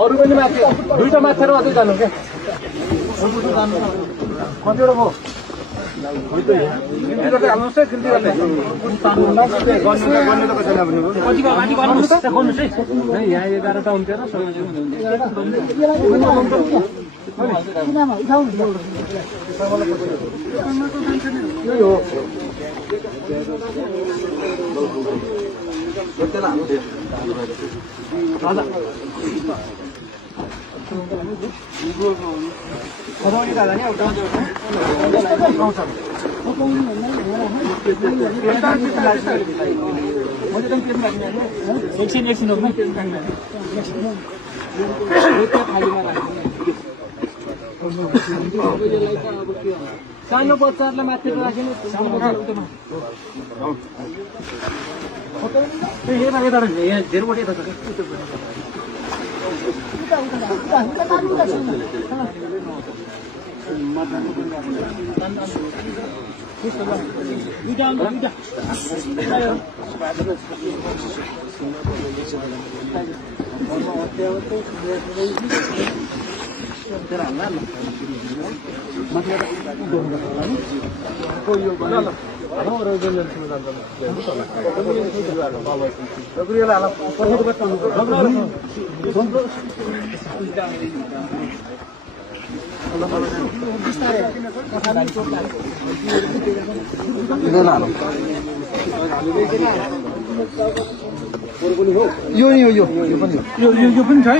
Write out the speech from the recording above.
अरू पनि माथि दुईटा माथि अझै जानु क्या कतिवटा भयो हाल्नुहोस् है गिन्ती गर्ने यहाँ 11टा हुन्थ्यो सानो बच्चाहरूलाई माथि राख्नु यहाँ धेरैवटा यता यो पनि छ है